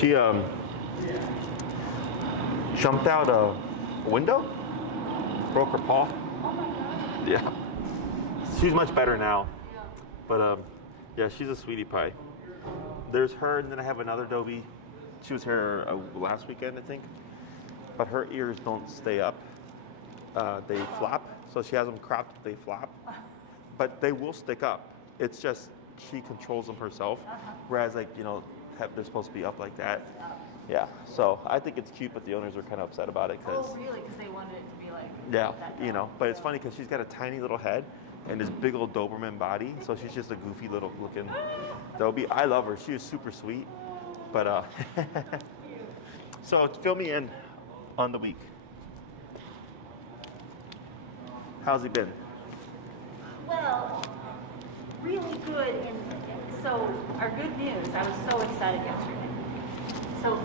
She jumped out a window, broke her paw. Oh my God. Yeah. She's much better now. But yeah, she's a sweetie pie. There's her, and then I have another Dobie. She was here last weekend, I think. But her ears don't stay up. They flap. So she has them cropped, they flap. But they will stick up. It's just she controls them herself. Whereas, like, you know, they're supposed to be up like that. Yeah. So I think it's cute, but the owners are kind of upset about it. Oh, really? Because they wanted it to be like yeah, that you know. But it's funny because she's got a tiny little head and this big old Doberman body. So she's just a goofy little looking Dobie. I love her. She is super sweet. But so fill me in on the week. How's he been? Well, really good. And so our good news, I was so excited yesterday. So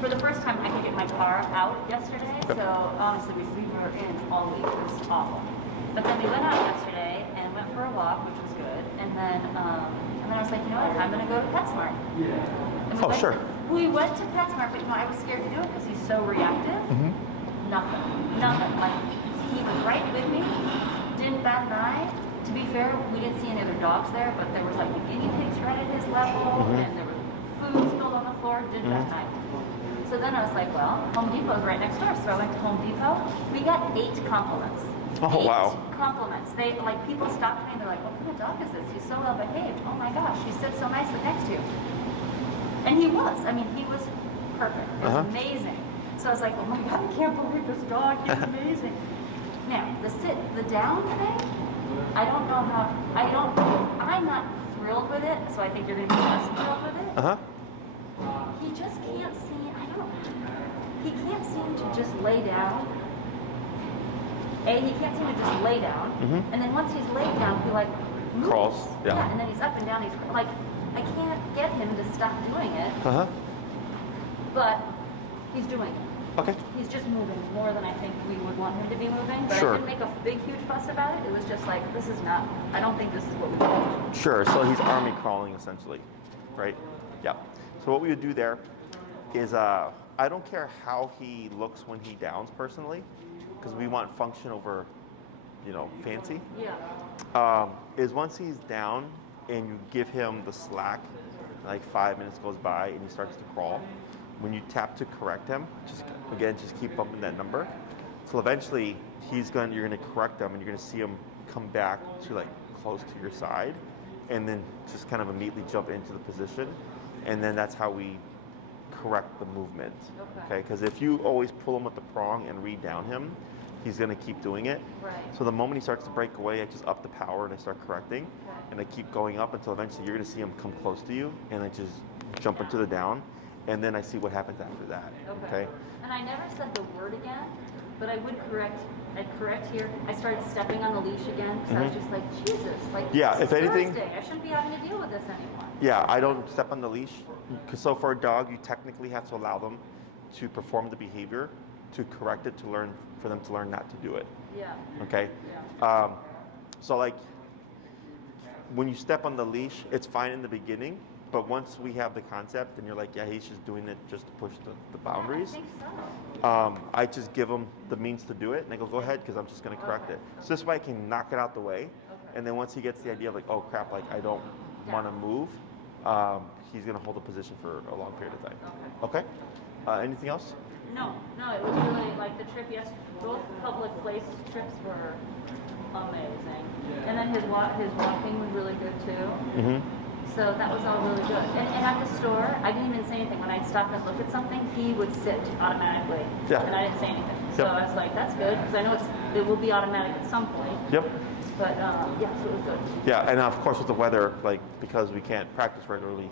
for the first time, I could get my car out yesterday. So honestly, we were in all week. It was awful. But then we went out yesterday and went for a walk, which was good. And then I was like, you know what? I'm going to go to PetSmart. Oh, sure. We went to PetSmart, but you know, I was scared to do it because he's so reactive. Nothing. Like, he was right with me. Didn't bat an eye. To be fair, we didn't see any other dogs there, but there was like the guinea pigs right at his level, and there was food spilled on the floor. Didn't bat an eye. So then I was like, well, Home Depot's right next door. So I went to Home Depot. We got 8 compliments. Oh, wow. Compliments. They, like, people stopped me and they're like, what kind of dog is this? He's so well behaved. Oh my gosh, he sits so nicely next to you. And he was. I mean, he was perfect. It was amazing. So I was like, oh my God, I can't believe this dog. He's amazing. Now, the down thing, I don't know how, I'm not thrilled with it, so I think you're going to be less thrilled with it. He just can't seem, he can't seem to just lay down. He can't seem to just lay down. And then once he's laid down, he like moves. Crawls, yeah. And then he's up and down, he's like, I can't get him to stop doing it. But he's doing it. Okay. He's just moving more than I think we would want him to be moving. But Sure. I didn't make a big, huge fuss about it. It was just like, this is not, I don't think this is what we want. Sure. So he's army crawling essentially, right? Yeah. So what we would do there is, I don't care how he looks when he downs personally, because we want function over, you know, fancy. Yeah. Is once he's down and you give him the slack, like 5 minutes goes by and he starts to crawl. When you tap to correct him, just keep bumping that number. So eventually you're gonna correct him and you're gonna see him come back to like close to your side, and then just kind of immediately jump into the position, and then that's how we correct the movement. Okay? Because if you always pull him with the prong and read down him, he's gonna keep doing it. Right. So the moment he starts to break away, I just up the power and I start correcting, and I keep going up until eventually you're gonna see him come close to you, and I just jump into the down. And then I see what happens after that. Okay. And I never said the word again, but I would correct. I'd correct here. I started stepping on the leash again because I was just like, Jesus, like, yeah. If anything, Thursday. I shouldn't be having to deal with this anymore. Yeah, I don't step on the leash. So for a dog, you technically have to allow them to perform the behavior, to correct it, for them to learn not to do it. Yeah. Okay. Yeah. So like, when you step on the leash, it's fine in the beginning. But once we have the concept and you're like, yeah, he's just doing it just to push the boundaries, I think so. I just give him the means to do it, and I go ahead, because I'm just going to correct it. So this way I can knock it out the way, and then once he gets the idea of like, oh crap, like I don't want to move, he's going to hold the position for a long period of time. Okay? Anything else? No, it was really like the trip. Yes, both public place trips were amazing, and then his walking was really good too. So that was all really good. And at the store, I didn't even say anything. When I'd stop and look at something, he would sit automatically. Yeah. And I didn't say anything. So I was like, that's good, because I know it will be automatic at some point. Yep. But yeah, so it was good. Yeah, and of course with the weather, like because we can't practice regularly,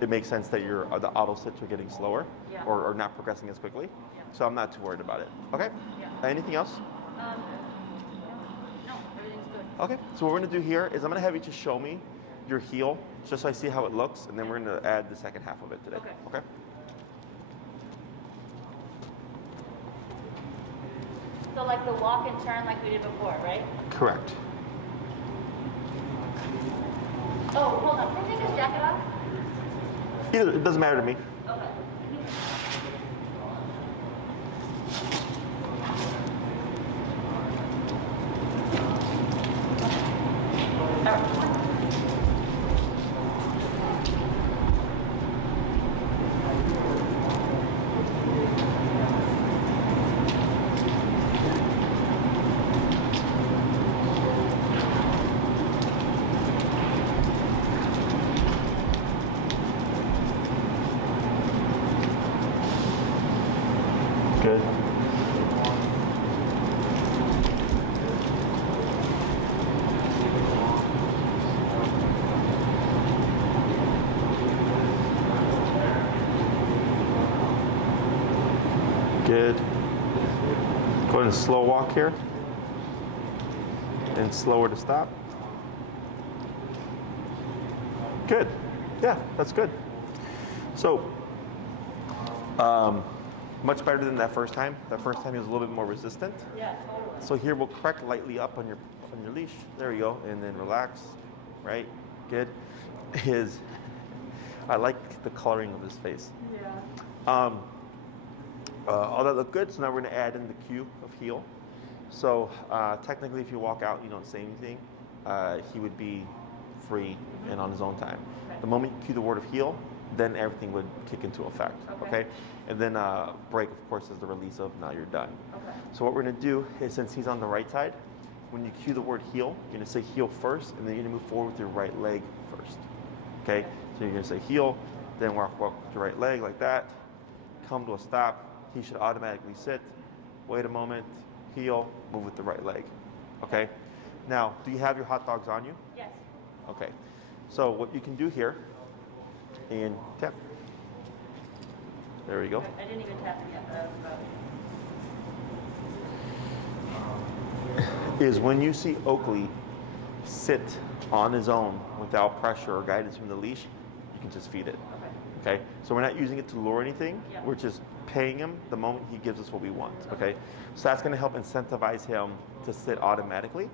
it makes sense that the auto sits are getting slower or not progressing as quickly. Yeah. So I'm not too worried about it. Okay? Yeah. Anything else? No, everything's good. Okay, so what we're going to do here is I'm going to have you just show me your heel, just so I see how it looks, and then we're going to add the second half of it today. Okay? So like the walk and turn like we did before, right? Correct. Oh, hold on. Can I take this jacket off? Either, it doesn't matter to me. Okay. All right. Good. Good. Go ahead and slow walk here. And slower to stop. Good. Yeah, that's good. So, much better than that first time. That first time he was a little bit more resistant. Yeah, totally. So here we'll correct lightly up on your leash. There you go, and then relax. Right. Good. I like the coloring of his face. Yeah. All that looked good. So now we're going to add in the cue of heel. So technically, if you walk out, you don't say anything. He would be free and on his own time. Okay. The moment you cue the word of heel, then everything would kick into effect. Okay. And then break, of course, is the release of now you're done. Okay. So what we're going to do is, since he's on the right side, when you cue the word heel, you're going to say heel first, and then you're going to move forward with your right leg first. Okay? So you're going to say heel, then walk with your right leg like that, come to a stop. He should automatically sit. Wait a moment, heel, move with the right leg. Okay? Now, do you have your hot dogs on you? Yes. Okay. So what you can do here, and tap. There we go. I didn't even tap it yet, but I was about. Is when you see Oakely sit on his own without pressure or guidance from the leash, you can just feed it. Okay. Okay? So we're not using it to lure anything. Yeah. We're just paying him the moment he gives us what we want. Okay? So that's going to help incentivize him to sit automatically.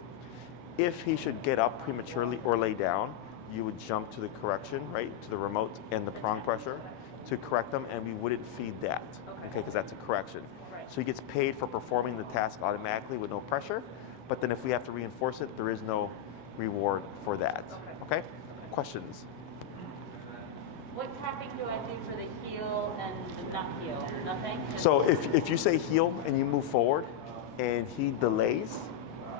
If he should get up prematurely or lay down, you would jump to the correction, right? To the remote and the prong pressure to correct them, and we wouldn't feed that. Okay? Because that's a correction. Right. So he gets paid for performing the task automatically with no pressure. But then if we have to reinforce it, there is no reward for that. Okay? Questions? What tapping do I do for the heel and the not heel? Nothing? So if you say heel and you move forward and he delays,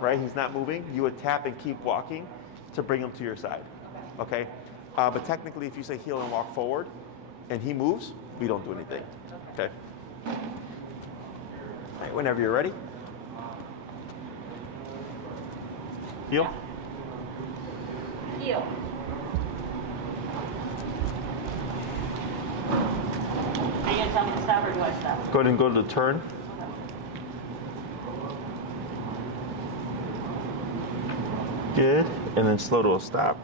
right? He's not moving, you would tap and keep walking to bring him to your side. Okay? But technically, if you say heel and walk forward and he moves, we don't do anything. Okay? All right, whenever you're ready. Heel. Heel. Are you going to tell me to stop or do I stop? Go ahead and go to the turn. Good. And then slow to a stop.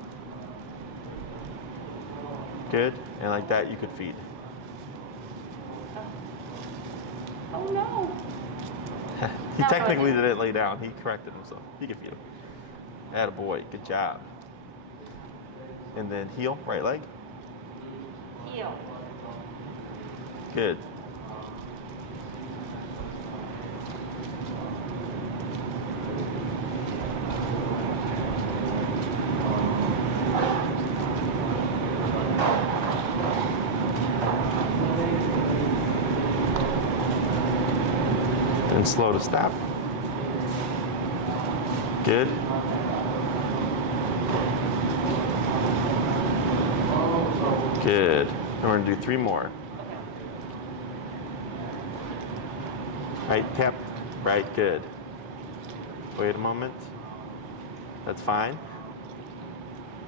Good. And like that, you could feed. Oh no. He technically didn't lay down. He corrected himself. He could feed him. Attaboy. Good job. And then heel, right leg. Heel. Good. And slow to stop. Good. Good. And we're going to do 3 more. Right, tap. Right, good. Wait a moment. That's fine.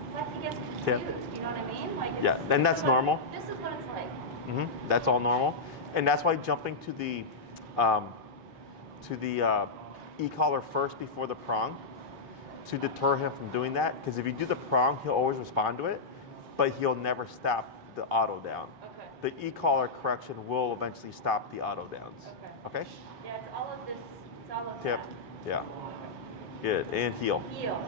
It's like he gets Tip. confused, you know what I mean? Like Yeah, and that's normal. This is what it's like. That's all normal. And that's why jumping to the e-collar first before the prong to deter him from doing that. Because if you do the prong, he'll always respond to it, but he'll never stop the auto down. Okay. The e-collar correction will eventually stop the auto downs. Okay? Yeah, it's all of this. It's all of Tip. that. Yeah. Good. And heel. Heel.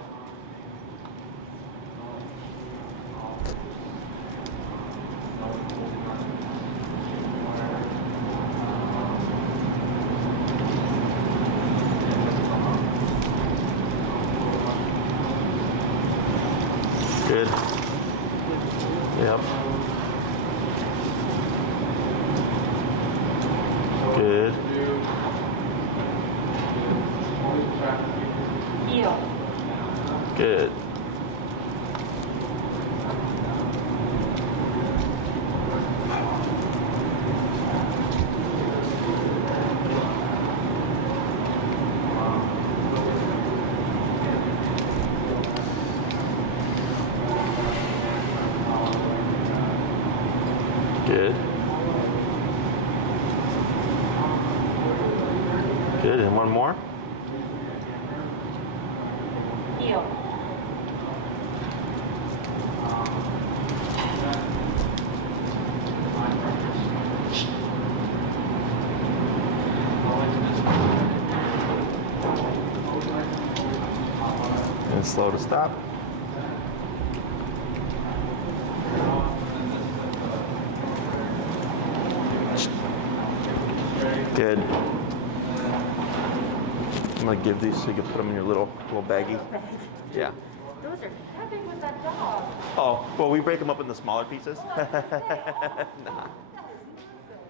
Good. Yep. Good. Heel. Good. Good. Good, and one more. Heel. And slow to stop. Good. I'm gonna give these so you can put them in your little baggie. Yeah. Those are heavy with that dog. Oh, well, we break them up into smaller pieces. Oh, I was gonna say, Nah. that is massive.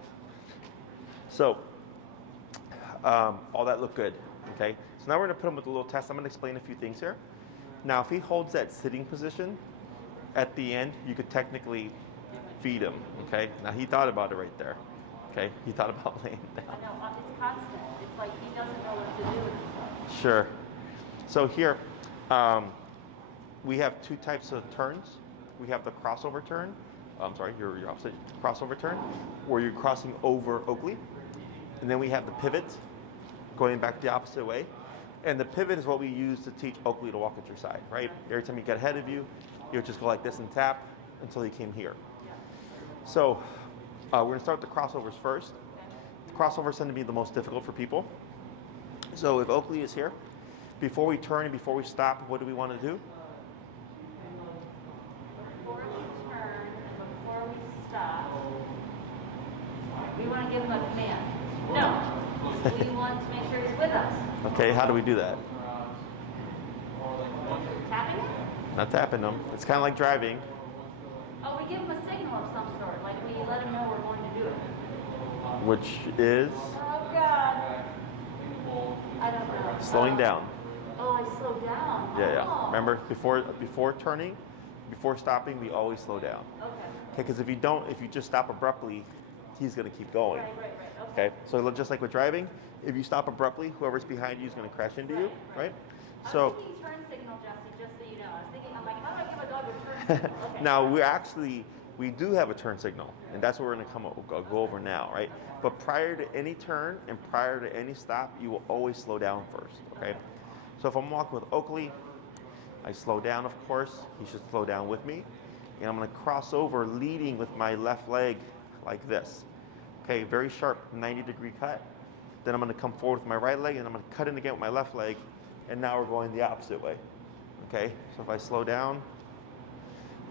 So, all that looked good, okay? So now we're gonna put him with a little test. I'm gonna explain a few things here. Now, if he holds that sitting position, at the end, you could technically feed him, okay? Now, he thought about it right there, okay? He thought about laying down. I know, it's constant. It's like he doesn't know what to do with himself. Sure. So here, we have two types of turns. We have the crossover turn. I'm sorry, your opposite. Crossover turn, where you're crossing over Oakely. And then we have the pivot, going back the opposite way. And the pivot is what we use to teach Oakely to walk at your side, right? Every time you get ahead of you, you would just go like this and tap until he came here. So we're gonna start with the crossovers first. The crossovers tend to be the most difficult for people. So if Oakely is here, before we turn and before we stop, what do we want to do? Before we turn and before we stop, we want to give him a command. No. We want to make sure he's with us. Okay, how do we do that? Tapping him? Not tapping them. It's kind of like driving. Oh, we give him a signal of some sort. Like we let him know we're going to do it. Which is Oh, God. I don't know. slowing down. Oh, I slowed down. Yeah. Oh. Remember, before turning, before stopping, we always slow down. Okay. Okay, because if you just stop abruptly, he's going to keep going. Right. Okay, so just like with driving, if you stop abruptly, whoever's behind you is going to crash into you, right? I So was thinking turn signal, Jesse, just so you know. I was thinking, I'm like, how do I give a dog a turn signal? Okay. now we do have a turn signal, and that's what we're going to go over now, right? But prior to any turn and prior to any stop, you will always slow down first, okay? So if I'm walking with Oakely, I slow down, of course. He should slow down with me. And I'm going to cross over leading with my left leg like this. Okay, very sharp 90-degree cut. Then I'm going to come forward with my right leg, and I'm going to cut in again with my left leg. And now we're going the opposite way. Okay, so if I slow down,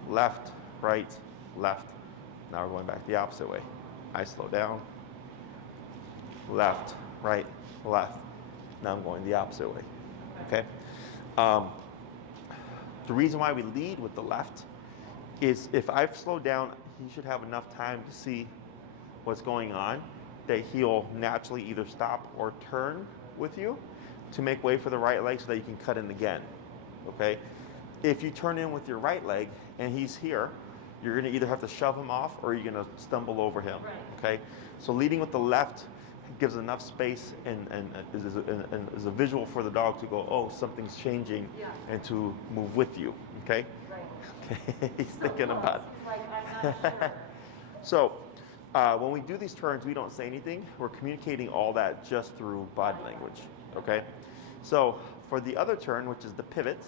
left, right, left. Now we're going back the opposite way. I slow down, left, right, left. Now I'm going the opposite way. Okay? The reason why we lead with the left is if I've slowed down, he should have enough time to see what's going on that he'll naturally either stop or turn with you to make way for the right leg so that you can cut in again. Okay? If you turn in with your right leg and he's here, you're going to either have to shove him off or you're going to stumble over him. Right. Okay? So leading with the left gives enough space and is a visual for the dog to go, oh, something's changing, Yeah. and to move with you. Okay? Right. Okay. He's thinking about it. It's like, I'm not sure. So when we do these turns, we don't say anything. We're communicating all that just through body language. Okay? So for the other turn, which is the pivot,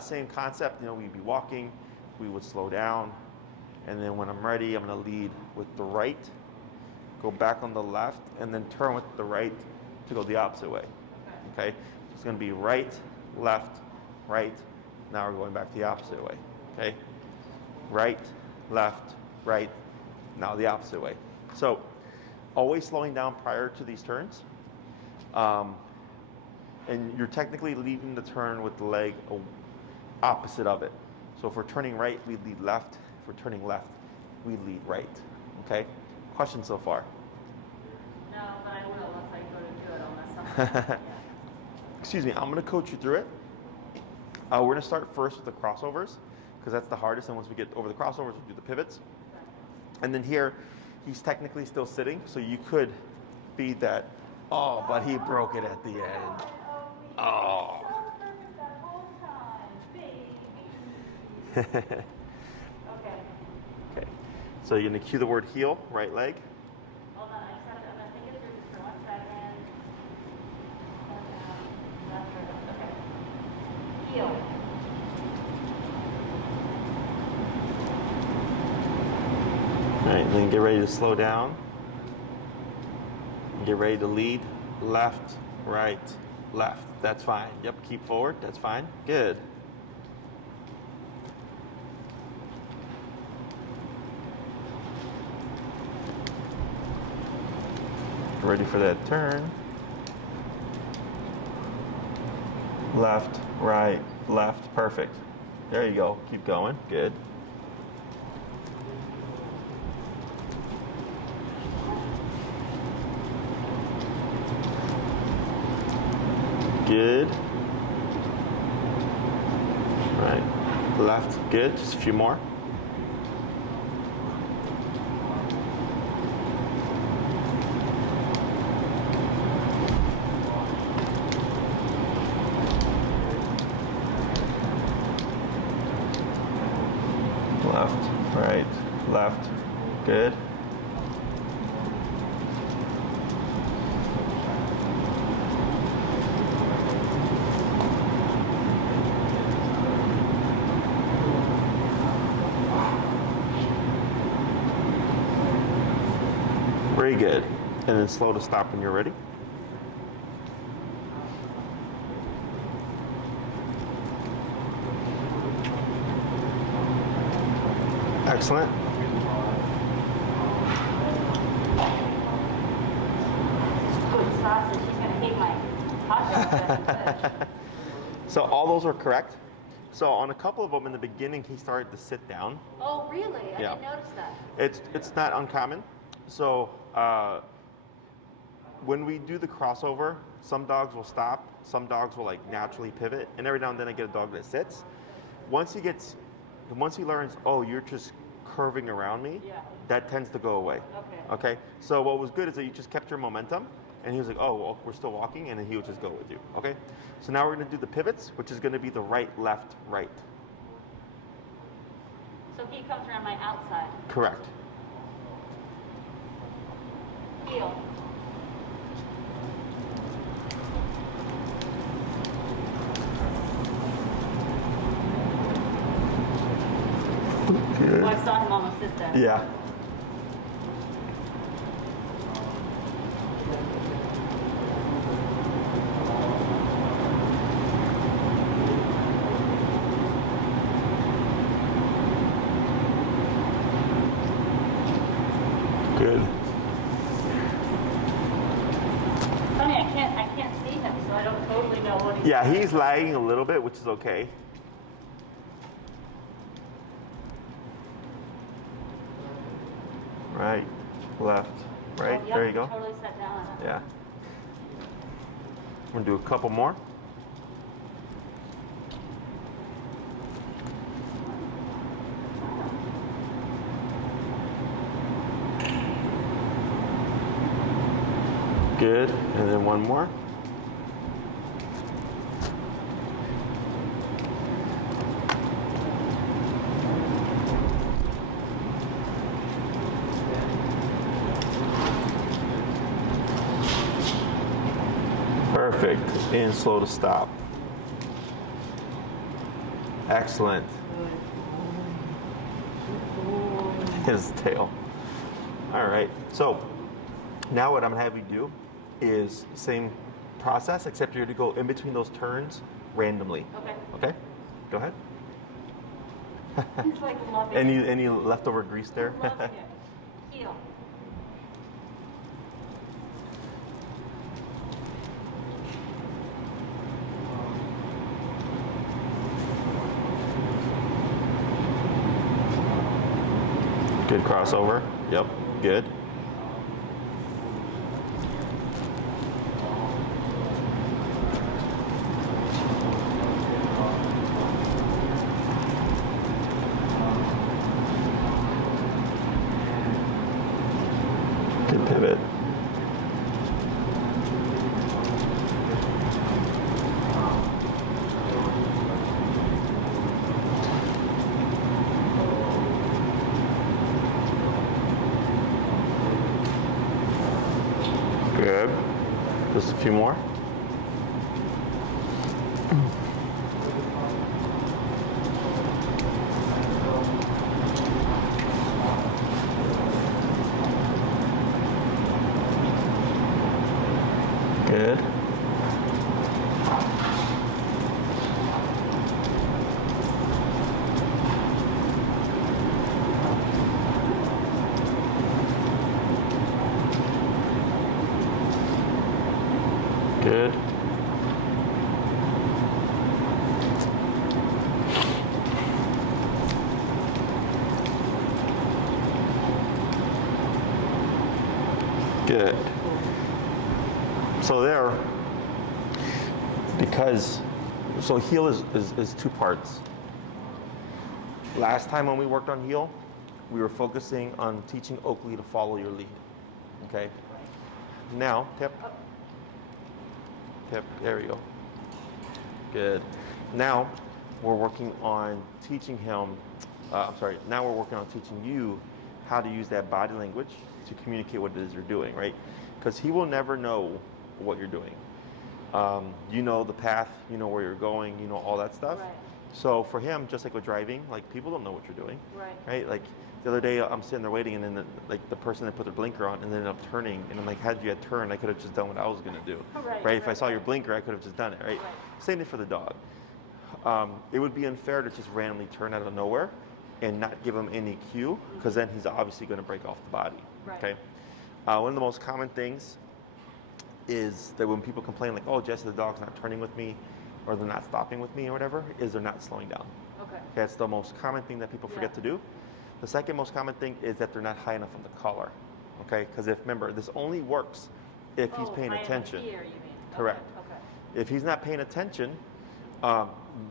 same concept. You know, we'd be walking, we would slow down, and then when I'm ready, I'm going to lead with the right, go back on the left, and then turn with the right to go the opposite way. Okay? So it's going to be right, left, right. Now we're going back the opposite way. Okay? Right, left, right? Now the opposite way. So always slowing down prior to these turns. And you're technically leading the turn with the leg opposite of it. So if we're turning right, we lead left. If we're turning left, we lead right. Okay? Questions so far? No, but I will once I go to do it on myself. Yeah. Excuse me, I'm going to coach you through it. We're going to start first with the crossovers because that's the hardest. And once we get over the crossovers, we'll do the pivots. And then here, he's technically still sitting, so you could feed that. Oh, but he broke it at the end. Oh. Okay. Okay. So you're going to cue the word heel, right leg. Hold on, I'm going to think it through for 1 second. Okay. Heel. All right, then get ready to slow down. Get ready to lead. Left, right, left. That's fine. Yep, keep forward. That's fine. Good. Ready for that turn. Left, right, left. Perfect. There you go. Keep going. Good. Good. Right. Left. Good. Just a few more. Left. Right. Left. Good. Very good. And then slow to stop when you're ready. Excellent. Good sausage. He's going to hate my hot dog. So all those are correct. So on a couple of them in the beginning, he started to sit down. Oh, really? I Yeah. didn't notice that. It's not uncommon. So when we do the crossover, some dogs will stop, some dogs will like naturally pivot, and every now and then I get a dog that sits. Once he learns, oh, you're just curving around me, Yeah. that tends to go away. Okay. Okay. So what was good is that you just kept your momentum, and he was like, oh, well, we're still walking, and then he would just go with you. Okay. So now we're going to do the pivots, which is going to be the right, left, right. So he comes around my outside. Correct. Heel. Good. Oh, I saw him almost sit there. Yeah. Good. Funny, I can't see him, so I don't totally know what he's Yeah, he's lagging a little bit, which is okay. Right, left, right. Oh, yep, There you go. Totally sat down on it. Yeah. I'm gonna do a couple more. Good, and then one more. Perfect, and slow to stop. Excellent. His tail. All right, so now what I'm gonna have you do is same process, except you're to go in between those turns randomly. Okay. Okay? Go ahead. He's like loving it. Any leftover grease there? Loving it. Heel. Good crossover. Yep. Good. Good pivot. Good. Just a few more. Good. Good. Good. So there, so heel is two parts. Last time when we worked on heel, we were focusing on teaching Oakely to follow your lead. Okay? Now, tip. Tip, there we go. Good. Now, we're working on teaching him, now we're working on teaching you how to use that body language to communicate what it is you're doing, right? Because he will never know what you're doing. You know the path, you know where you're going, you know all that stuff. Right. So for him, just like with driving, like people don't know what you're doing, right? Like the other day, I'm sitting there waiting, and then the person that put their blinker on and then ended up turning, and I'm like, had you had turned, I could have just done what I was gonna do, right? If I saw your blinker, I could have just done it, right? Same thing for the dog. It would be unfair to just randomly turn out of nowhere and not give him any cue, because then he's obviously gonna break off the body, okay? One of the most common things is that when people complain like, oh, Jesse, the dog's not turning with me, or they're not stopping with me or whatever, is they're not slowing down. Okay. That's the most common thing that people forget to do. The second most common thing is that they're not high enough on the collar, okay? Because remember, this only works if he's paying attention. Here, you mean. Correct. Okay. If he's not paying attention, none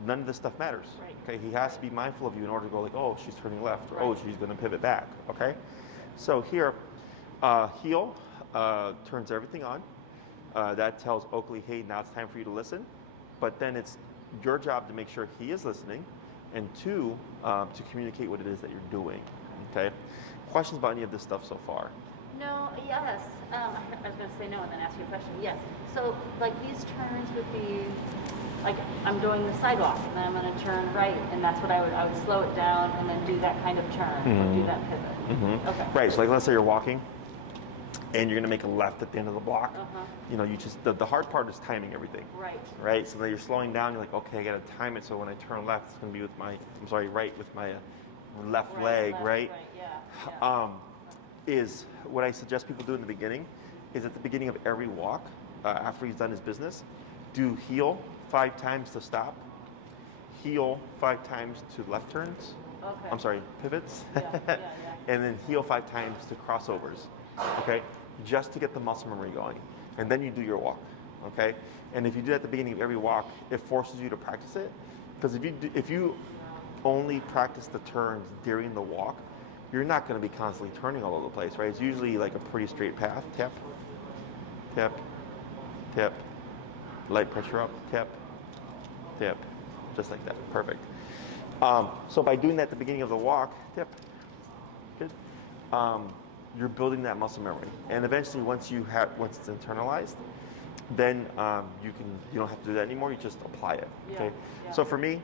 of this stuff matters. Right. Okay, he has to be mindful of you in order to go like, oh, she's turning left, or oh, she's gonna pivot back, okay? So here, heel turns everything on. That tells Oakely, hey, now it's time for you to listen. But then it's your job to make sure he is listening, and two, to communicate what it is that you're doing, okay? Questions about any of this stuff so far? No, yes. I was going to say no and then ask you a question. Yes. So, like, these turns would be, like, I'm doing the sidewalk, and then I'm going to turn right, and that's what I would slow it down and then do that kind of turn, or do that pivot. Okay. Right, so like let's say you're walking, and you're gonna make a left at the end of the block. You know, you just, the hard part is timing everything. Right, so then you're slowing down, you're like, okay, I gotta time it, so when I turn left, it's gonna be with my, right with my left leg, right? Is what I suggest people do in the beginning, is at the beginning of every walk, after he's done his business, do heel 5 times to stop, heel 5 times to left turns, pivots, and then heel 5 times to crossovers, okay? Just to get the muscle memory going. And then you do your walk, okay? And if you do that at the beginning of every walk, it forces you to practice it. Because if you only practice the turns during the walk, you're not gonna be constantly turning all over the place, right? It's usually like a pretty straight path. Tap, tap, tap, light pressure up, tap, tap, just like that, perfect. So by doing that at the beginning of the walk, tap, good. You're building that muscle memory, and eventually, once it's internalized, then you don't have to do that anymore. You just apply it. Okay. So for me,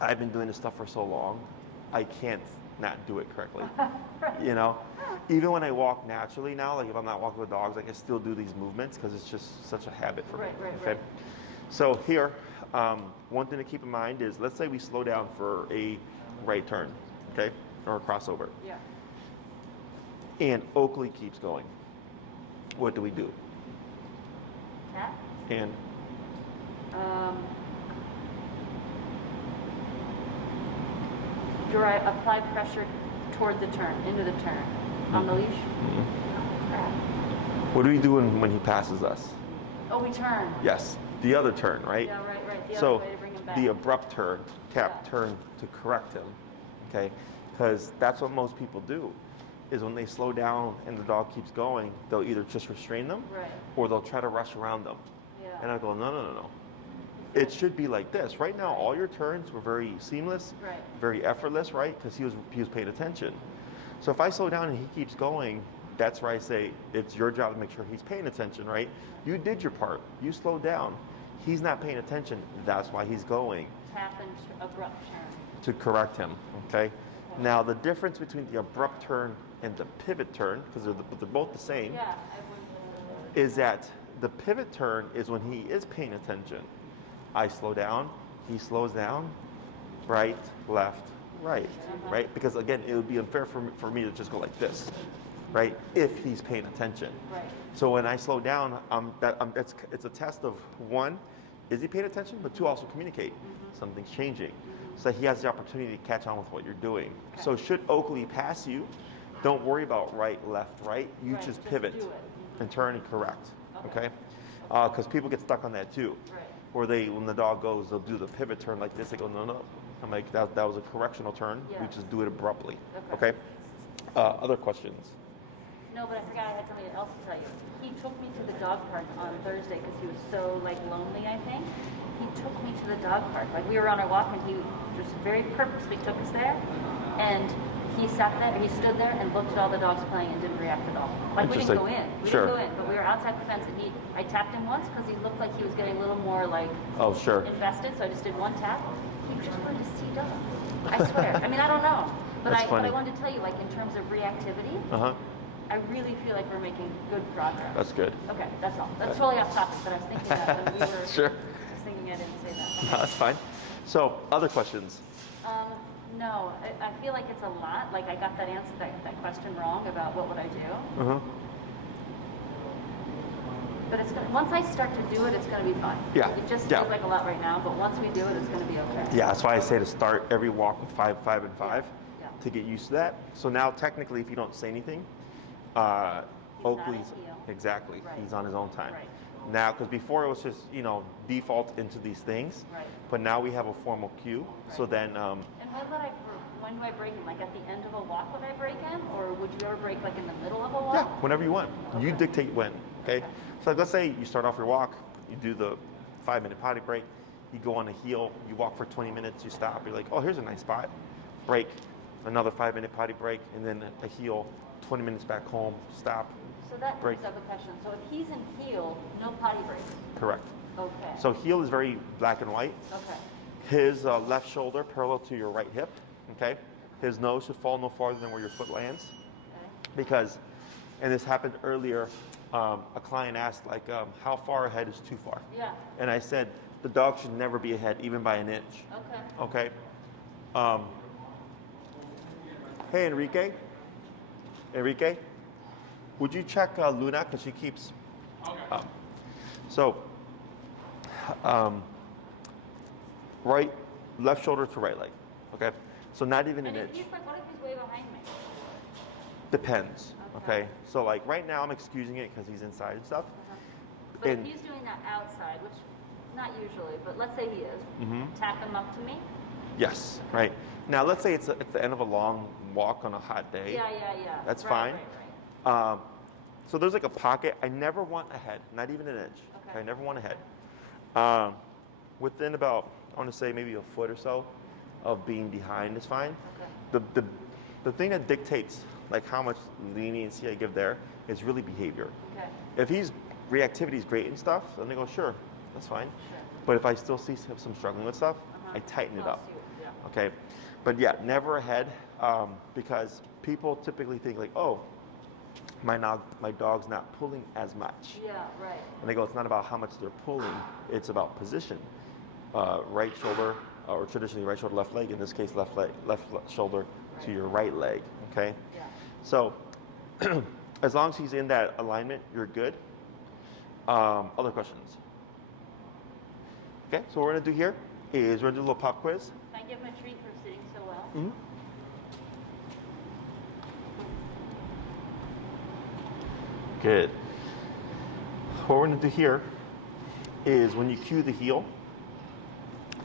I've been doing this stuff for so long, I can't not do it correctly. You know, even when I walk naturally now, like if I'm not walking with dogs, I can still do these movements because it's just such a habit for me. Okay. So here, one thing to keep in mind is, let's say we slow down for a right turn, okay, or a crossover, Yeah. and Oakely keeps going. What do we do? Tap. And Do I apply pressure toward the turn, into the turn, on the leash? Crap. what do we do when he passes us? Oh, we turn. Yes, the other turn, right? Yeah, right. The So other way to bring him back. the abrupt turn, tap Yeah. turn to correct him, okay? Because that's what most people do, is when they slow down and the dog keeps going, they'll either just restrain them, Right. or they'll try to rush around them. Yeah. And I go, no. It should be like this. Right now, all your turns were very seamless, Right. very effortless, right? Because he was paying attention. So if I slow down and he keeps going, that's where I say it's your job to make sure he's paying attention, right? You did your part. You slowed down. He's not paying attention. That's why he's going. Tap and abrupt turn. To correct him, okay? Now, the difference between the abrupt turn and the pivot turn, because they're both the same, Yeah. is that the pivot turn is when he is paying attention. I slow down, he slows down, right, left, right, right? Because again, it would be unfair for me to just go like this, right, if he's paying attention. Right. So when I slow down, it's a test of, one, is he paying attention? But two, also communicate. Something's changing. So he has the opportunity to catch on with what you're doing. Okay. So should Oakely pass you, don't worry about right, left, right. You Right, just just pivot do it. and turn and correct, Okay. okay? Because people get stuck on that too. Right. Or when the dog goes, they'll do the pivot turn like this. They go, no. I'm like, that was a correctional turn. Yeah. We just do it abruptly. Okay. Okay? Other questions? No, but I forgot I had something else to tell you. He took me to the dog park on Thursday because he was so lonely, I think. He took me to the dog park. We were on our walk and he just very purposely took us there. And he stood there and looked at all the dogs playing and didn't react at all. We didn't go in. Sure. Didn't go in, but we were outside the fence and I tapped him once because he looked like he was getting a little more Oh, sure. invested, so I just did one tap. He just wanted to see dogs. I swear. I mean, I don't know. But That's I funny. wanted to tell you, in terms of reactivity, Uh-huh. I really feel like we're making good progress. That's good. Okay, that's all. That's totally off topic, but I was thinking that when we were Sure. just thinking I didn't say that. No, that's fine. So, other questions? No, I feel like it's a lot. I got that answer, that question wrong about what would I do. Uh-huh. But once I start to do it, it's going to be fun. Yeah. It just Yeah. feels like a lot right now, but once we do it, it's going to be okay. Yeah, that's why I say to start every walk with 5, 5, and 5 Yeah. to get used to that. So now, technically, if you don't say anything, not Oakley's at heel. exactly. Right. He's on his own time. Right. Now, because before it was just default into these things, Right. but now we have a formal cue. So Right. then, And when do I break him? At the end of a walk would I break him? Or would you ever break in the middle of a walk? yeah, whenever you want. You Okay. dictate when. Okay. So let's say you start off your walk, you do the 5-minute potty break, you go on a heel, you walk for 20 minutes, you stop. You're like, oh, here's a nice spot. Break, another 5-minute potty break, and then a heel, 20 minutes back home, stop. So that Break. brings up a question. So if he's in heel, no potty breaks. Correct. Okay. So heel is very black and white. Okay. His left shoulder parallel to your right hip. Okay. His nose should fall no farther than where your foot lands. Okay. Because, and this happened earlier, a client asked how far ahead is too far? Yeah. And I said the dog should never be ahead, even by an inch. Okay. Okay. Hey, Enrique. Enrique, would you check Luna because she keeps. So, left shoulder to right leg. Okay. So not even an And if inch. he's what if he's way behind me? Depends. Okay. Okay. So right now I'm excusing it because he's inside and stuff. But And- if he's doing that outside, which not usually, but let's say he is, Mhm. tap him up to me. Yes. Right. Now let's say it's the end of a long walk on a hot day. Yeah. That's Right, fine. Right. So there's a pocket. I never want a head, not even an inch. Okay. I never want a head. Within about, I want to say maybe a foot or so of being behind is fine. Okay. The thing that dictates how much leniency I give there is really behavior. Okay. If he's reactivity is great and stuff, then I go sure, that's fine. Sure. But if I still see some struggling with stuff, I tighten it I'll up. see what- yeah. Okay, but yeah, never a head because people typically think oh, my dog's not pulling as much. Yeah, right. And I go, it's not about how much they're pulling, it's about position. Right shoulder, or traditionally right shoulder, left leg. In this case, left shoulder to your right leg. Okay. Yeah. So, as long as he's in that alignment, you're good. Other questions? Okay. So what we're gonna do here is we're gonna do a little pop quiz. Can I give him a treat for sitting so well? Mm-hmm. Good. What we're going to do here is when you cue the heel,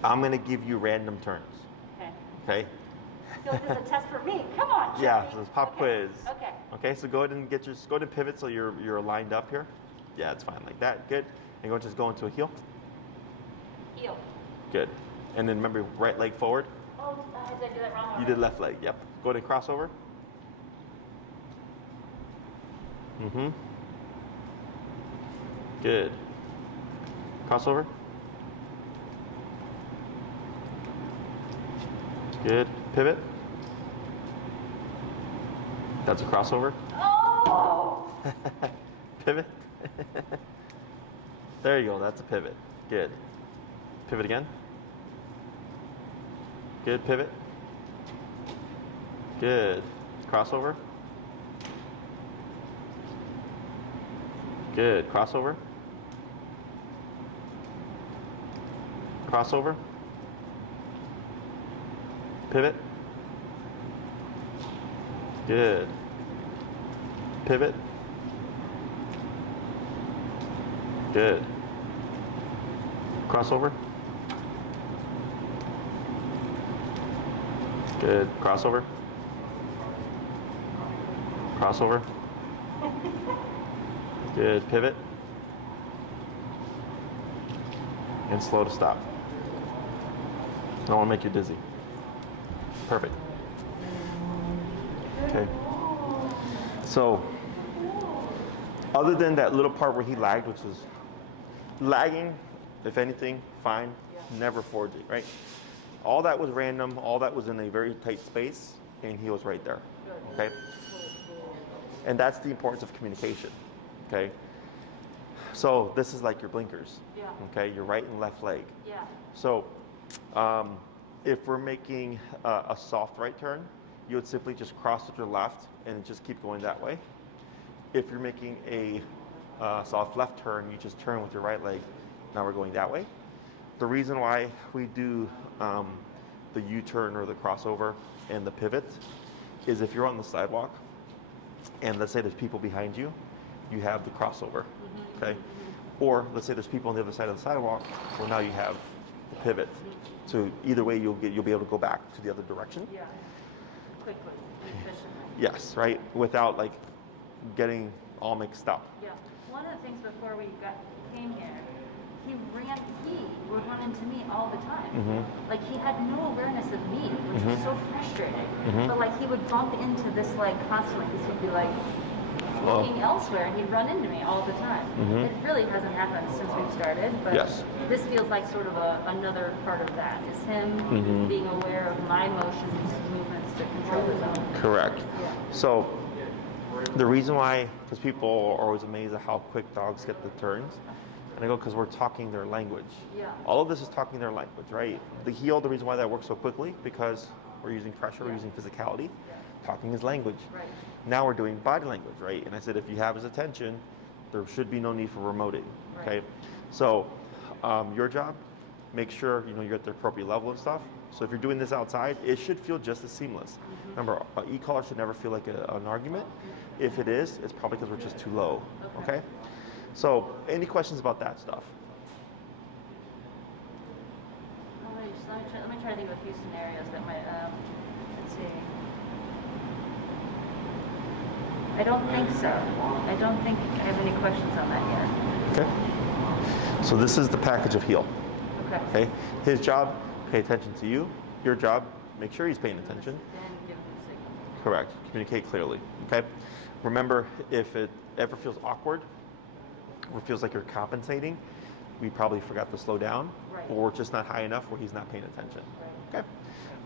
I'm going to give you random turns. Okay. Okay? I feel like this is a test for me. Come on, Jesse. Yeah, so it's pop quiz. Okay. Okay, so go ahead and go ahead and pivot so you're lined up here. Yeah, it's fine like that. Good. And go just go into a heel. Heel. Good. And then remember, right leg forward. Oh, did I do that wrong? You did left leg. Yep. Go ahead and cross over. Mm-hmm. Good. Crossover. Good. Pivot. That's a crossover. Oh! Pivot. There you go. That's a pivot. Good. Pivot again. Good. Pivot. Good. Crossover. Good. Crossover. Crossover. Pivot. Good. Pivot. Good. Crossover. Good. Crossover. Crossover. Good. Pivot. And slow to stop. I don't want to make you dizzy. Perfect. Okay. So, other than that little part where he lagged, which was lagging, if anything, fine, never forging, right? All that was random, all that was in a very tight space, and he was right there, okay? And that's the importance of communication, okay? So this is like your blinkers, okay? Your right and left leg. Yeah. So if we're making a soft right turn, you would simply just cross with your left and just keep going that way. If you're making a soft left turn, you just turn with your right leg. Now we're going that way. The reason why we do the U-turn or the crossover and the pivot is if you're on the sidewalk and let's say there's people behind you, you have the crossover, okay? Or let's say there's people on the other side of the sidewalk, well now you have the pivot. So either way you'll be able to go back to the other direction. Yeah. Quickly, efficiently. Yes, right? Without like getting all mixed up. Yeah. One of the things before we came here, he would run into me all the time. Mm-hmm. Like he had no awareness of me, which was so frustrating. Mm-hmm. But like he would bump into this like constantly because he'd be like looking elsewhere and he'd run into me all the time. Mm-hmm. It really hasn't happened since we've started, but Yes. this feels like sort of another part of that. Is him being aware of my motions, movements to control his own. Correct. Yeah. So the reason why, because people are always amazed at how quick dogs get the turns, and I go, because we're talking their language. Yeah. All of this is talking their language, right? The heel, the reason why that works so quickly, because we're using pressure, we're using physicality, talking his language. Right. Now we're doing body language, right? And I said, if you have his attention, there should be no need for remoting, okay? Right. So your job, make sure you're at the appropriate level and stuff. So if you're doing this outside, it should feel just as seamless. Remember, e-collar should never feel like an argument. If it is, it's probably because we're just too low, okay? So any questions about that stuff? Let me try to think of a few scenarios that might, let's see. I don't think so. I don't think I have any questions on that yet. Okay. So this is the package of heel. Okay. His job, pay attention to you. Your job, make sure he's paying attention. Then give him the signal. Correct. Communicate clearly. Okay. Remember, if it ever feels awkward or feels like you're compensating, we probably forgot to slow down, Right. or we're just not high enough where he's not paying attention. Right.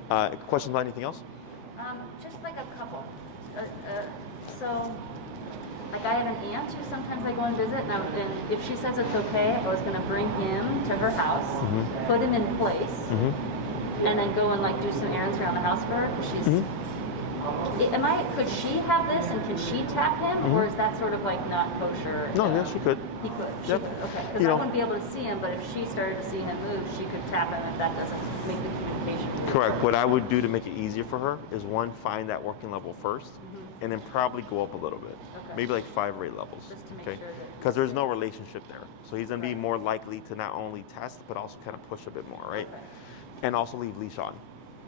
Okay. Questions about anything else? Just like a couple. So Like I have an aunt who sometimes I go and visit, and if she says it's okay, I was gonna bring him to her house, put him in place, and then go and like do some errands around the house for her, because she's. Could she have this and can she tap him, or is that sort of like not kosher? No, yeah, she could. He could. She Yep. could. Okay. Because I wouldn't be able to see him, but if she started to see him move, she could tap him if that doesn't make the communication. Correct. What I would do to make it easier for her is one, find that working level first, and then probably go up a little bit, maybe like 5 or 8 levels. Just to make sure that. Because there's no relationship there, so he's gonna be more likely to not only test but also kind of push a bit more, right? Okay. And also leave leash on.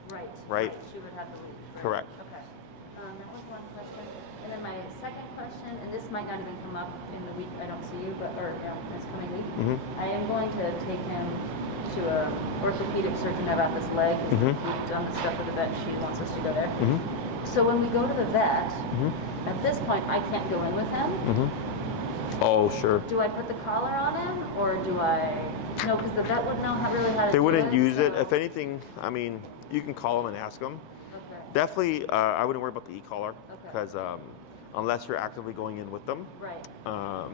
Right. Right. She would have the leash. Right? Correct. Okay. That was one question. And then my second question, and this might not even come up in the week I don't see you, this coming week. I am going to take him to a orthopedic surgeon about this leg. We've done the stuff with the vet. She wants us to go there. So when we go to the vet, at this point I can't go in with him. Oh, sure. Do I put the collar on him, or do I? No, because the vet wouldn't know really how to. They wouldn't use so. it. If anything, I mean, you can call them and ask them. Okay. Definitely, I wouldn't worry about the e-collar Okay. because unless you're actively going in with them, Right.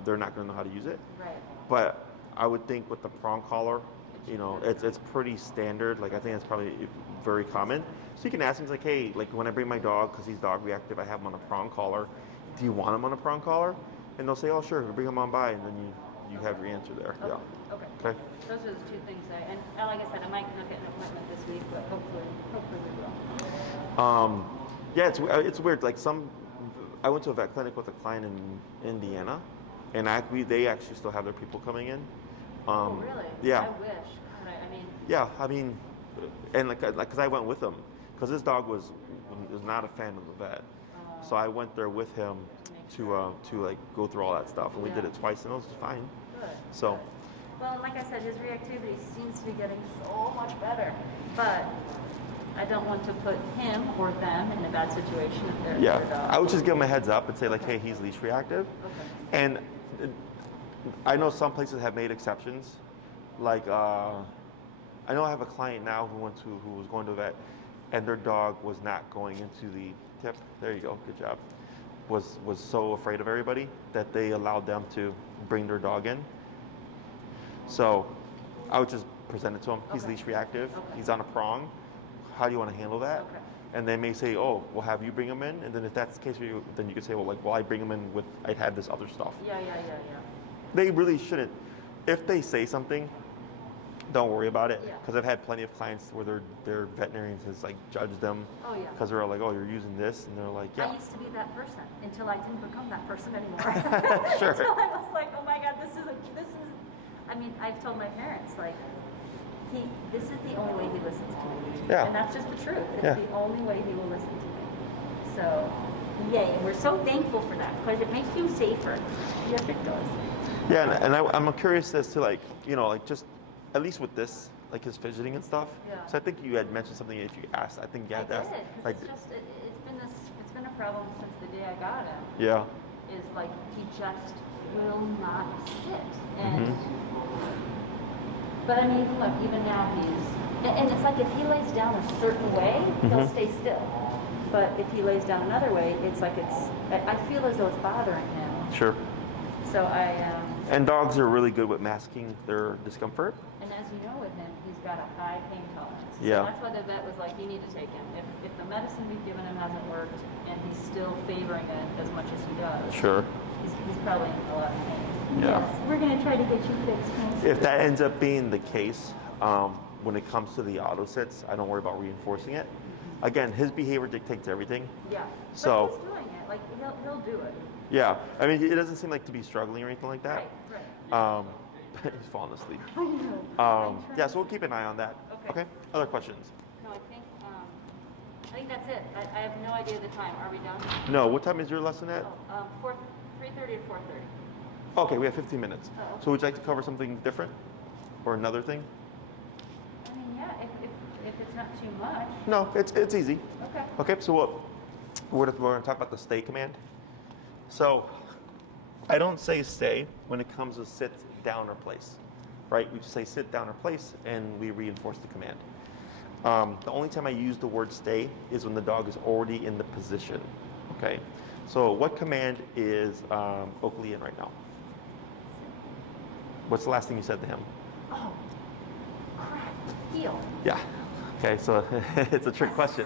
they're not going to know how to use it. Right. But I would think with the prong collar, you know, it's pretty standard. Like I think it's probably very common. So you can ask them, like, hey, like when I bring my dog because he's dog reactive, I have him on a prong collar. Do you want him on a prong collar? And they'll say, oh, sure, bring him on by, and then you have your answer there. Okay. Yeah. Okay. Okay. Those are the two things and like I said, I might not get an appointment this week, but hopefully we will. Yeah, it's weird. Like I went to a vet clinic with a client in Indiana, and they actually still have their people coming in. Oh, really? Yeah. I wish. I mean. Yeah, I mean, and like, cause I went with him, cause this dog was not a fan of the vet, so I went there with him to like go through all that stuff, and we did it twice, and it was fine. Good. So. Good. Well, like I said, his reactivity seems to be getting so much better, but I don't want to put him or them in a bad situation if they're their dog. I would just give him a heads up and say like, hey, he's leash reactive, and I know some places have made exceptions. Like I know I have a client now who was going to a vet, and their dog was not going into the tip. There you go, good job. Was so afraid of everybody that they allowed them to bring their dog in. So I would just present it to him. He's leash reactive. He's on a prong. How do you want to handle that? And they may say, oh, we'll have you bring him in. And then if that's the case for you, then you could say, well, I bring him in with, I'd have this other stuff. Yeah. They really shouldn't. If they say something, don't worry about it. Yeah. Because I've had plenty of clients where their veterinarians has like judged them. Oh, yeah. Because they're like, oh, you're using this, and they're like, yeah. I used to be that person until I didn't become that person anymore. Sure. Until I was like, oh my God, this is. I mean, I've told my parents like, this is the only way he listens to me. Yeah. And that's just the truth. It's the only way he will listen to me. So, yay! And we're so thankful for that because it makes you safer. Yes, it does. Yeah, and I'm curious as to like, you know, like just at least with this, like his fidgeting and stuff. Yeah. So I think you had mentioned something if you asked. I think you had to ask. Like, it's been a problem since the day I got him. Yeah. Is like he just will not sit and. But I mean, look, even now and it's like if he lays down a certain way, he'll stay still. But if he lays down another way, it's like I feel as though it's bothering him. Sure. So And dogs are really good with masking their discomfort. And as you know with him, he's got a high pain tolerance. Yeah. So that's why the vet was like, you need to take him. If the medicine we've given him hasn't worked and he's still favoring it as much as he does. Sure. He's probably in a lot of pain. Yeah. Yes, we're going to try to get you fixed. If that ends up being the case, when it comes to the auto sits, I don't worry about reinforcing it. Again, his behavior dictates everything. Yeah. So. But he's doing it. Like he'll do it. Yeah. I mean, it doesn't seem like to be struggling or anything like that. Right. He's falling asleep. I know. Yeah. So we'll keep an eye on that. Okay. Other questions? No, I think that's it. I have no idea the time. Are we done? No. What time is your lesson at? 3:30 to 4:30. Okay, we have 15 minutes. Oh, okay. So would you like to cover something different? Or another thing? I mean, yeah, if it's not too much. No, it's easy. Okay. Okay, so we're going to talk about the stay command. So I don't say stay when it comes to sit down or place, right? We say sit down or place, and we reinforce the command. The only time I use the word stay is when the dog is already in the position, okay? So what command is Oakely in right now? What's the last thing you said to him? Oh, crap. Heel. Yeah. Okay, so it's a trick question.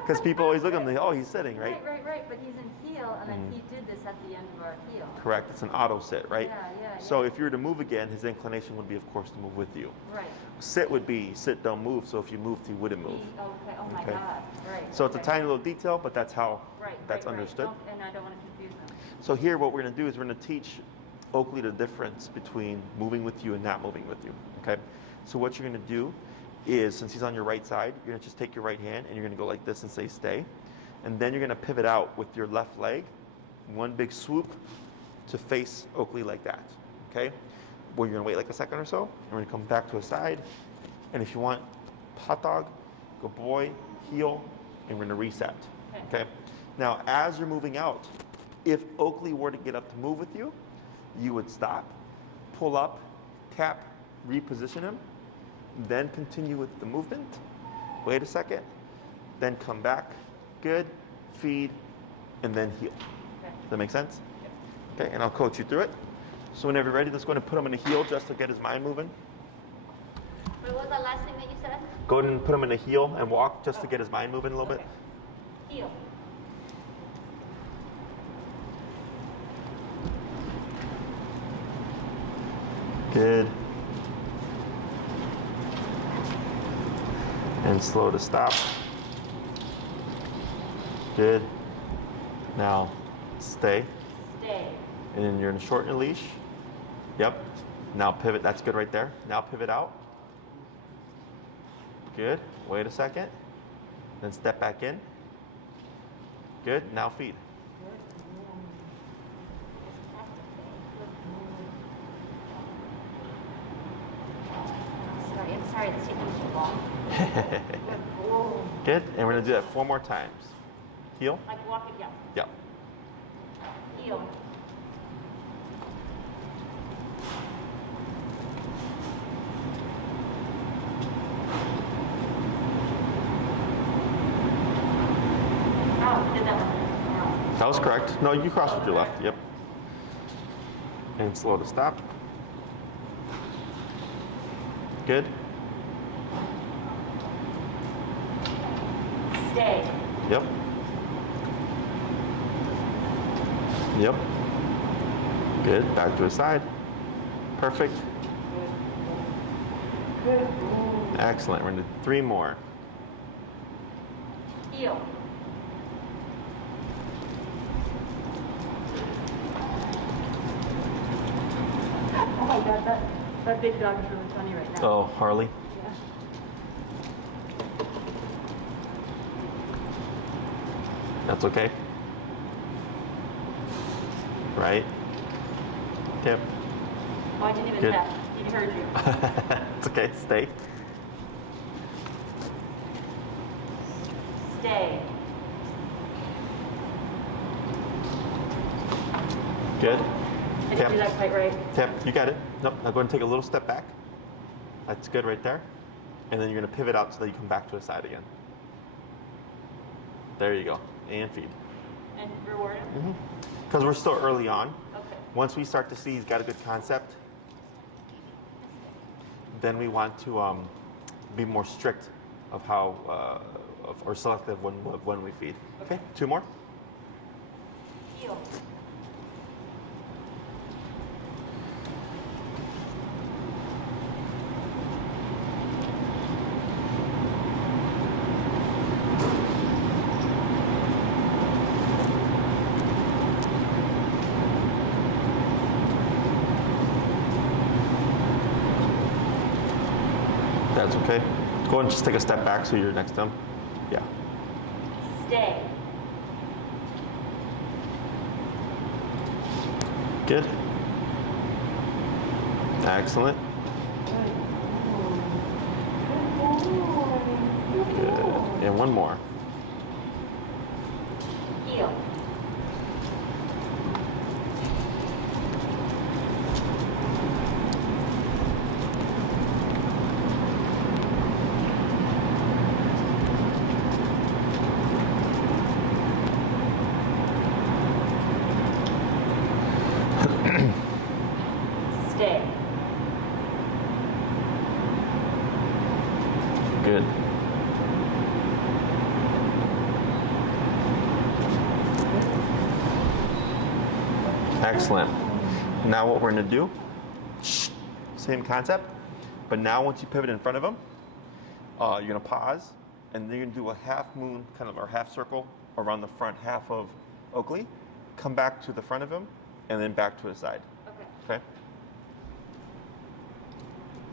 Because people always look at him and oh, he's sitting, right? Right. But he's in heel, and then he did this at the end of our heel. Correct. It's an auto sit, right? Yeah. So if you were to move again, his inclination would be, of course, to move with you. Right. Sit would be sit, don't move. So if you moved, he wouldn't move. Okay. Oh my Okay. God. Right. So it's a tiny little detail, but that's how that's Right. understood. Don't, and I don't want to confuse them. So here, what we're going to do is we're going to teach Oakely the difference between moving with you and not moving with you. Okay. So what you're going to do is, since he's on your right side, you're going to just take your right hand and you're going to go like this and say stay. And then you're going to pivot out with your left leg, one big swoop to face Oakely like that. Okay? Well, you're going to wait like a second or so. And we're going to come back to a side. And if you want hot dog, go boy, heel, and we're going to reset. Okay? Now, as you're moving out, if Oakely were to get up to move with you, you would stop, pull up, tap, reposition him, then continue with the movement. Wait a second, then come back. Good, feed, and then heel. Okay. Does that make sense? Okay, and I'll coach you through it. So whenever you're ready, let's go ahead and put him in a heel just to get his mind moving. What was the last thing that you said? Go ahead and put him in a heel and walk just to get his mind moving a little bit. Heel. Good. And slow to stop. Good. Now, stay. Stay. And then you're going to shorten your leash. Yep. Now pivot. That's good right there. Now pivot out. Good. Wait a second. Then step back in. Good. Now feed. I'm sorry, it's taking so long. Good. And we're going to do that 4 more times. Heel. Like walk it, yeah. Yep. Heel. Oh, did that one. That was correct. No, you crossed with your left. Yep. And slow to stop. Good. Stay. Yep. Yep. Good. Back to the side. Perfect. Good. Excellent. We're going to do 3 more. Heel. Oh my God, that big dog is really funny right now. Oh, Harley. Yeah. That's okay. Right. Yep. Oh, I didn't even Good. tap. He heard you. It's okay. Stay. Stay. Good. I didn't do that quite right. Tap. You got it. Nope. Now go ahead and take a little step back. That's good right there. And then you're going to pivot out so that you come back to the side again. There you go. And feed. And reward him? Because we're still early on. Okay. Once we start to see he's got a good concept, then we want to be more strict of how, or selective when we feed. Okay, 2 more. Heel. That's okay. Go ahead and just take a step back so you're next to him. Yeah. Stay. Good. Excellent. Good. And 1 more. Heel. Excellent. Now what we're going to do, same concept, but now once you pivot in front of him, you're going to pause, and then you're going to do a half moon, kind of, or half circle around the front half of Oakely. Come back to the front of him, and then back to his side. Okay?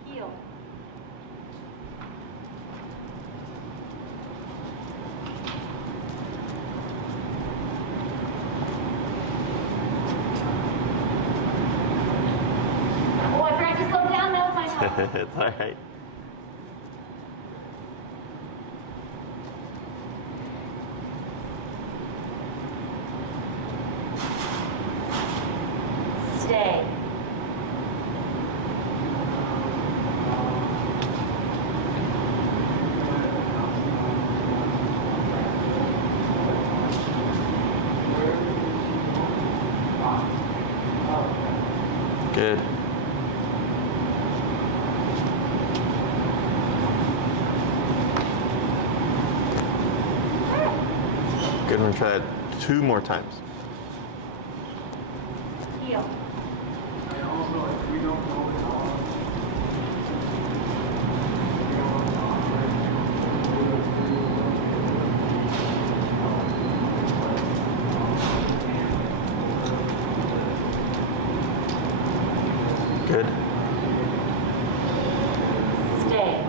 Heel. Oh, I forgot to slow down. That was my fault. It's all right. Stay. Good. Good. I'm going to try that 2 more times. Heel. Good. Stay.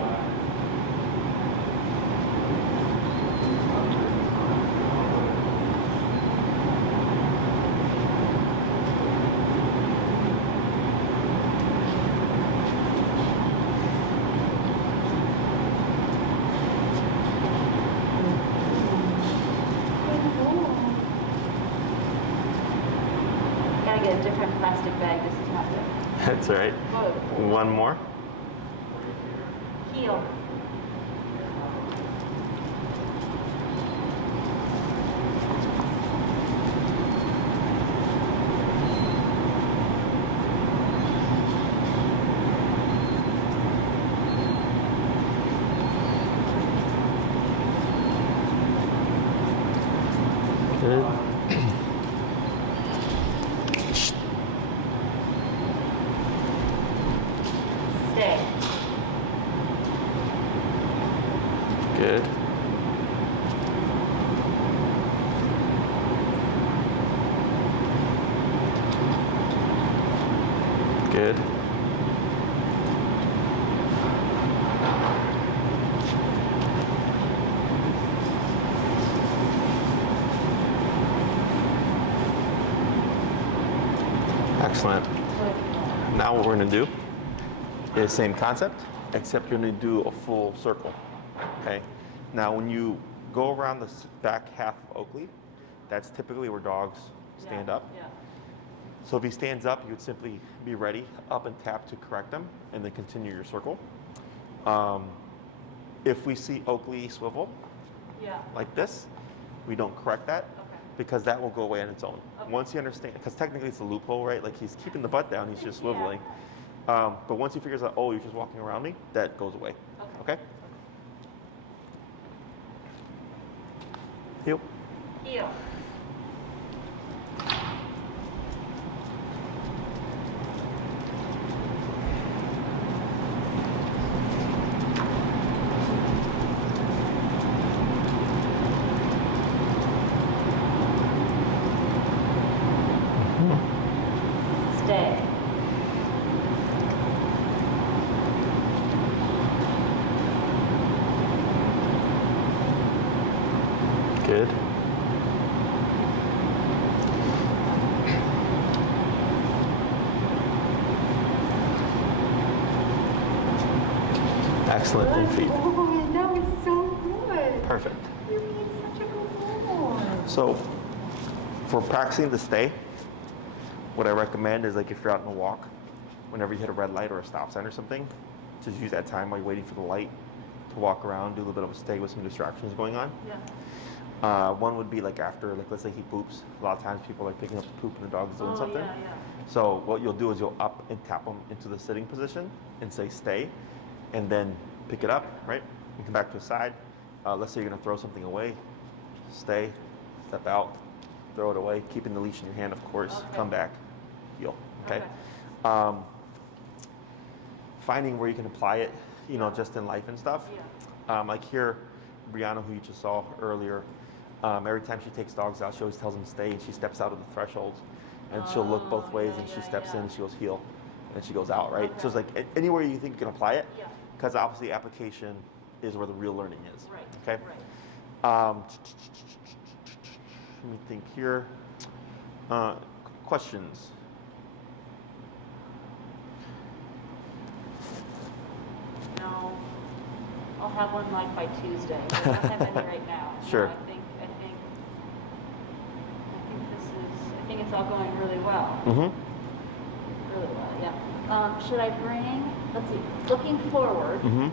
Gotta get a different plastic bag. This is not good. That's all right. Whoa. 1 more. Heel. Good. Stay. Good. Good. Excellent. Now what we're going to do is same concept, except you're going to do a full circle. Okay. Now when you go around the back half of Oakely, that's typically where dogs stand up. Yeah. So if he stands up, you would simply be ready, up and tap to correct him, and then continue your circle. If we see Oakely swivel Yeah. like this, we don't correct that Okay. because that will go away on its own. Okay. Once you understand, because technically it's a loophole, right? Like he's keeping the butt down, he's just Yeah. swiveling. But once he figures out, oh, you're just walking around me, that goes away. Okay? Heel. Heel. Stay. Good. Excellent. In feet. Oh, that was so good. Perfect. You made such a good one. So for practicing the stay, what I recommend is like if you're out on a walk, whenever you hit a red light or a stop sign or something, just use that time while you're waiting for the light to walk around, do a little bit of a stay with some distractions going on. Yeah. One would be like after, like let's say he poops. A lot of times people are picking up the poop and the dog's doing Oh, something. yeah, yeah. So what you'll do is you'll up and tap him into the sitting position and say stay, and then pick it up, right? And come back to his side. Let's say you're gonna throw something away. Stay, step out, throw it away, keeping the leash in your hand, of course. Okay. Come back, heel. Okay. Finding where you can apply it, you know, just in life and stuff. Yeah. Like here, Brianna, who you just saw earlier, every time she takes dogs out, she always tells them to stay, and she steps out of the threshold, and she'll look both ways, and she steps in, and she goes heel, and she goes out, right? Okay. So it's like anywhere you think you can apply it, Yeah. because obviously application is where the real learning is. Right. Okay. Right. Let me think here. Questions? No. I'll have one like by Tuesday. I don't have any right now. Sure. No, I think it's all going really well. Mm-hmm. Really well, yeah. Should I bring, let's see, looking forward, Mm-hmm.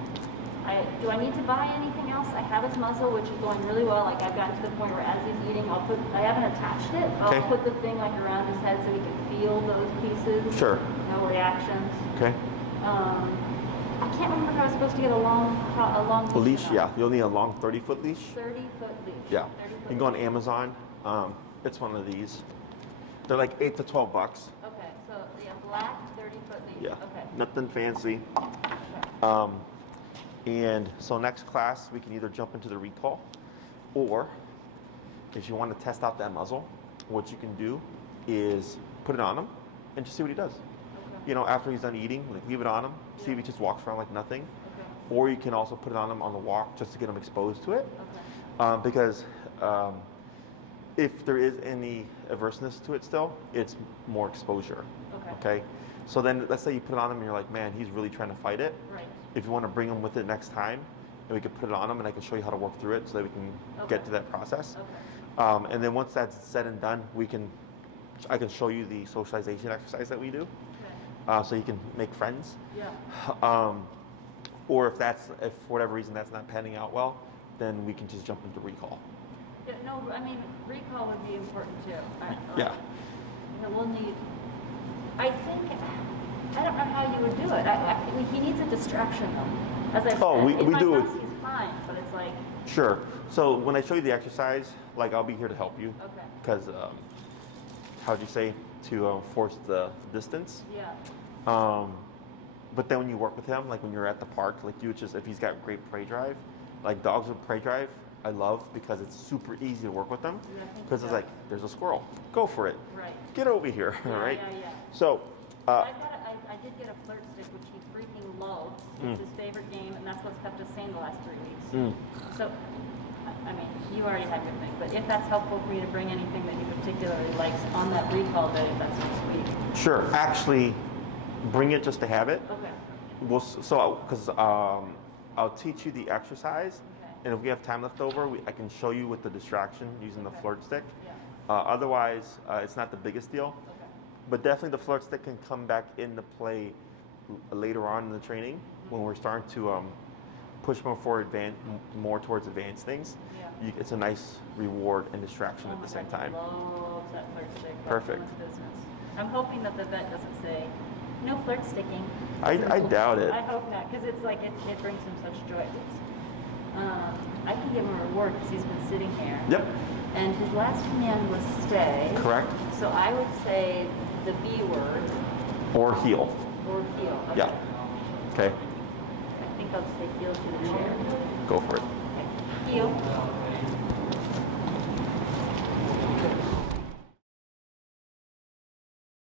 do I need to buy anything else? I have his muzzle, which is going really well. Like I've gotten to the point where as he's eating, I haven't attached it. I'll Okay. put the thing like around his head so he can feel those pieces. Sure. No reactions. Okay. I can't remember how I was supposed to get a long Leash, on. yeah. You'll need a long 30-foot leash. 30-foot leash. Yeah. 30 You can go on Amazon. It's one of these. They're like $8 to $12. Okay, so yeah, black 30-foot leash. Yeah. Okay. Nothing fancy. Okay. And so next class, we can either jump into the recall, or if you want to test out that muzzle, what you can do is put it on him and just see what he does. Okay. You know, after he's done eating, like leave it on him, see if he just walks around like nothing. Okay. Or you can also put it on him on the walk just to get him exposed to it. Okay. Because if there is any averseness to it still, it's more exposure. Okay. So then let's say you put it on him and you're like, man, he's really trying to fight it. Right. If you want to bring him with it next time, and we could put it on him and I can show you how to work through it so that we can get to that process. Okay. And then once that's said and done, I can show you the socialization exercise that we do. Okay. So you can make friends. Yeah. Or if for whatever reason that's not panning out well, then we can just jump into recall. Yeah, no, I mean, recall would be important too. Yeah. You know, we'll need, I don't know how you would do it. He needs a distraction though. As I said, Oh, we in my do it. house he's fine, but it's like, Sure. So when I show you the exercise, like I'll be here to help you. okay, Because, how'd you say, to force the distance. yeah, But then when you work with him, like when you're at the park, like if he's got great prey drive, like dogs with prey drive, I love because it's super easy to work with them. Yeah, I think Because it's so. like, there's a squirrel, go for it. right. Get over here, Yeah, right? yeah. So, I did get a flirt stick, which he freaking loves. It's his favorite game, and that's what's kept us sane the last 3 weeks. So, I mean, you already have your thing, but if that's helpful for you to bring anything that he particularly likes on that recall day, that's sweet. Sure. Actually, bring it just to have it. Okay. Because I'll teach you the exercise, Okay. and if we have time left over, I can show you with the distraction using the Okay. flirt stick. Yeah. Otherwise, it's not the biggest deal. Okay. But definitely the flirt stick can come back into play later on in the training when we're starting to push more towards advanced things. Yeah. It's a nice reward and distraction Oh at my the same God, time. he loves that flirt stick. That's Perfect. so much business. I'm hoping that the vet doesn't say, no flirt sticking. I doubt it. I hope not, because it's like, it brings him such joy. I can give him a reward because he's been sitting here. Yep. And his last command was stay. Correct. So I would say the B word. Or heel. Or heel. Okay. Yeah. Okay. I think I'll say heel to the chair. Go for it. Okay. Heel.